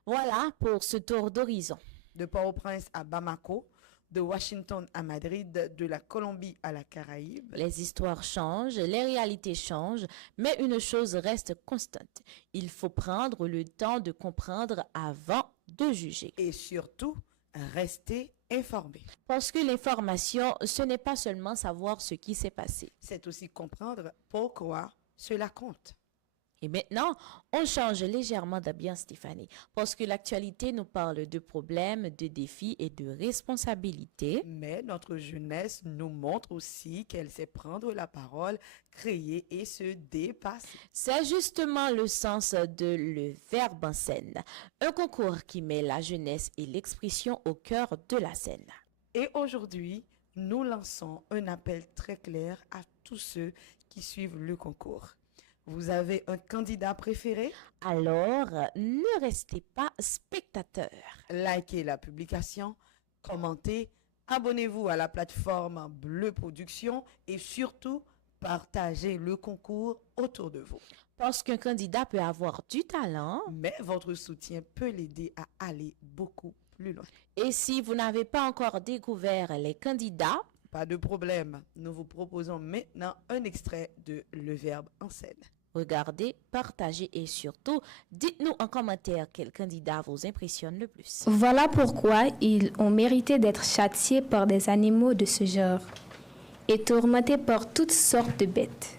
Voilà pour ce tour d'horizon. De Port-au-Prince à Bamako, de Washington à Madrid, de la Colombie à la Caraïbe. Les histoires changent, les réalités changent, mais une chose reste constante. Il faut prendre le temps de comprendre avant de juger. Et surtout, rester informé. Parce que l'information, ce n'est pas seulement savoir ce qui s'est passé. C'est aussi comprendre pourquoi cela compte. Et maintenant, on change légèrement d'ambiance, Stéphanie, parce que l'actualité nous parle de problèmes, de défis et de responsabilités. Mais notre jeunesse nous montre aussi qu'elle sait prendre la parole, créer et se dépasser. C'est justement le sens de Le Verbe en scène, un concours qui met la jeunesse et l'expression au cœur de la scène. Et aujourd'hui, nous lançons un appel très clair à tous ceux qui suivent le concours. Vous avez un candidat préféré? Alors, ne restez pas spectateur. Likez la publication, commentez, abonnez-vous à la plateforme Bleu Production et surtout, partagez le concours autour de vous. Parce qu'un candidat peut avoir du talent, mais votre soutien peut l'aider à aller beaucoup plus loin. Et si vous n'avez pas encore découvert les candidats, pas de problème, nous vous proposons maintenant un extrait de Le Verbe en scène. Regardez, partagez et surtout, dites-nous en commentaire quel candidat vous impressionne le plus. Voilà pourquoi ils ont mérité d'être châtiés par des animaux de ce genre et tourmentés par toutes sortes de bêtes.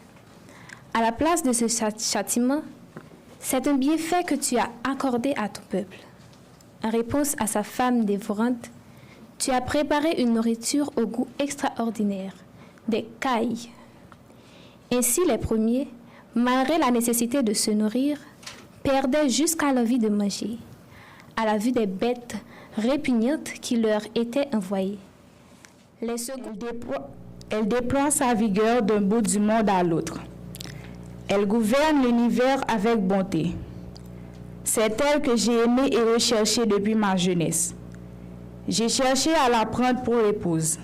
À la place de ce châtiment, c'est un bienfait que tu as accordé à ton peuple. En réponse à sa femme dévorante, tu as préparé une nourriture au goût extraordinaire, des cailles. Ainsi, les premiers, malgré la nécessité de se nourrir, perdaient jusqu'à l'envie de manger, à la vue des bêtes répugnantes qui leur étaient envoyées. Les seconds Elle déploie sa vigueur d'un bout du monde à l'autre. Elle gouverne l'univers avec bonté. C'est elle que j'ai aimée et recherchée depuis ma jeunesse. J'ai cherché à la prendre pour épouse.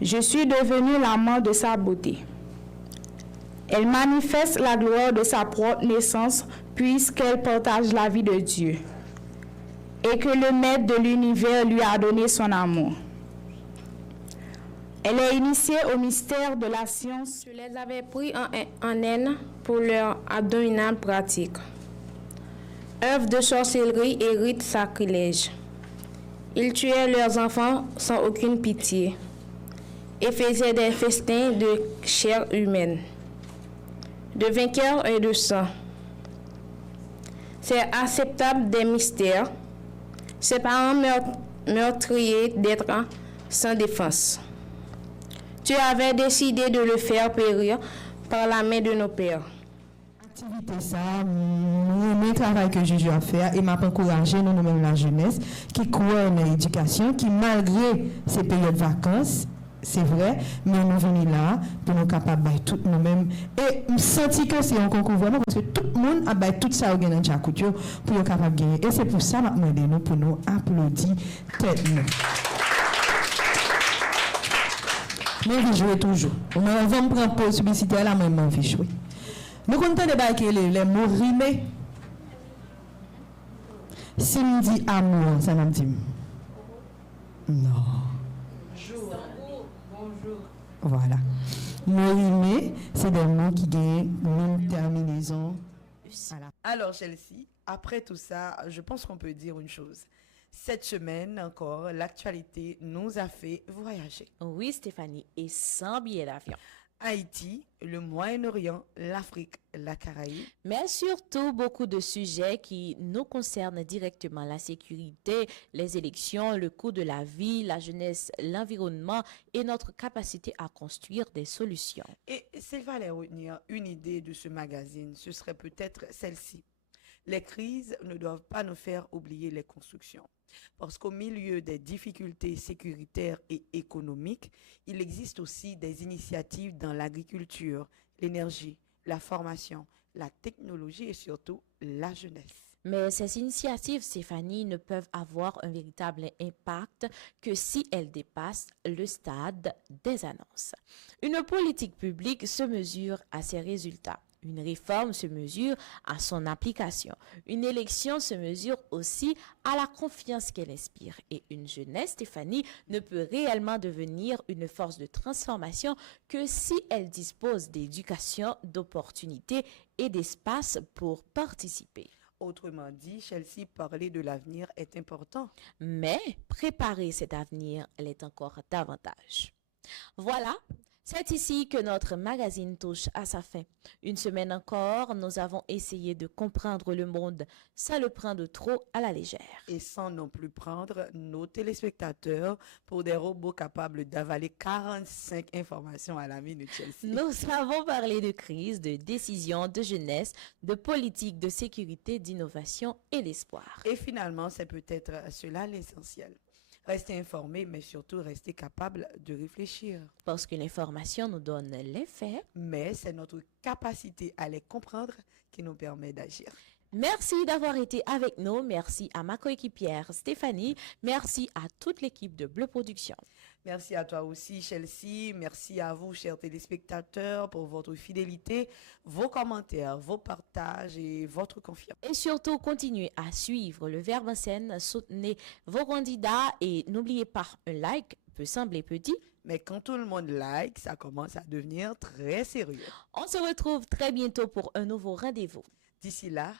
Je suis devenue l'amant de sa beauté. Elle manifeste la gloire de sa propre naissance puisqu'elle partage la vie de Dieu et que le Maître de l'univers lui a donné son amour. Elle est initiée au mystère de la science. Je les avais pris en haine pour leur abominable pratique. Œuvre de sorcellerie et rites sacrilèges. Ils tuaient leurs enfants sans aucune pitié et faisaient des festins de chair humaine, de vainqueurs et de sang. C'est acceptable des mystères. Ses parents meurtriers d'être sans défense. Tu avais décidé de le faire périr par la main de nos pères. Activité ça, le travail que Jésus a fait et m'a encouragé nous-mêmes la jeunesse qui croit dans l'éducation, qui malgré ces périodes de vacances, c'est vrai, mais nous venons là pour nous capables de tout nous-mêmes et me sentir que c'est un concours vraiment parce que tout le monde a tout ça au gain dans chaque couture pour être capable de gagner et c'est pour ça que nous demandons pour nous applaudir tête nous. Mais je joue toujours. On va me prendre pause publicitaire là, même je vais jouer. Nous comptons débarquer les mots rimés. Si me dit amour, ça me dit non. Bonjour. Voilà. Mots rimés, c'est des mots qui gagnent une terminaison. Voilà. Alors Chelsea, après tout ça, je pense qu'on peut dire une chose. Cette semaine encore, l'actualité nous a fait voyager. Oui, Stéphanie, et sans billet d'avion. Haïti, le Moyen-Orient, l'Afrique, la Caraïbe. Mais surtout beaucoup de sujets qui nous concernent directement, la sécurité, les élections, le coût de la vie, la jeunesse, l'environnement et notre capacité à construire des solutions. Et s'il fallait retenir une idée de ce magazine, ce serait peut-être celle-ci. Les crises ne doivent pas nous faire oublier les constructions. Parce qu'au milieu des difficultés sécuritaires et économiques, il existe aussi des initiatives dans l'agriculture, l'énergie, la formation, la technologie et surtout la jeunesse. Mais ces initiatives, Stéphanie, ne peuvent avoir un véritable impact que si elles dépassent le stade des annonces. Une politique publique se mesure à ses résultats. Une réforme se mesure à son application. Une élection se mesure aussi à la confiance qu'elle inspire. Et une jeunesse, Stéphanie, ne peut réellement devenir une force de transformation que si elle dispose d'éducation, d'opportunités et d'espace pour participer. Autrement dit, Chelsea, parler de l'avenir est important. Mais préparer cet avenir l'est encore davantage. Voilà. C'est ici que notre magazine touche à sa fin. Une semaine encore, nous avons essayé de comprendre le monde sans le prendre trop à la légère. Et sans non plus prendre nos téléspectateurs pour des robots capables d'avaler 45 informations à la minute, Chelsea. Nous avons parlé de crise, de décision, de jeunesse, de politique, de sécurité, d'innovation et d'espoir. Et finalement, c'est peut-être cela l'essentiel. Rester informé, mais surtout rester capable de réfléchir. Parce que l'information nous donne les faits. Mais c'est notre capacité à les comprendre qui nous permet d'agir. Merci d'avoir été avec nous. Merci à ma coéquipière Stéphanie. Merci à toute l'équipe de Bleu Production. Merci à toi aussi, Chelsea. Merci à vous, chers téléspectateurs, pour votre fidélité, vos commentaires, vos partages et votre confiance. Et surtout, continuez à suivre le Verbe en scène, soutenez vos candidats et n'oubliez pas, un like peut sembler petit. Mais quand tout le monde like, ça commence à devenir très sérieux. On se retrouve très bientôt pour un nouveau rendez-vous. D'ici là,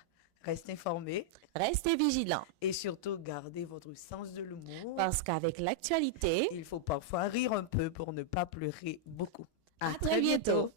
restez informés. Restez vigilants. Et surtout, gardez votre sens de l'humour. Parce qu'avec l'actualité, il faut parfois rire un peu pour ne pas pleurer beaucoup. À très bientôt.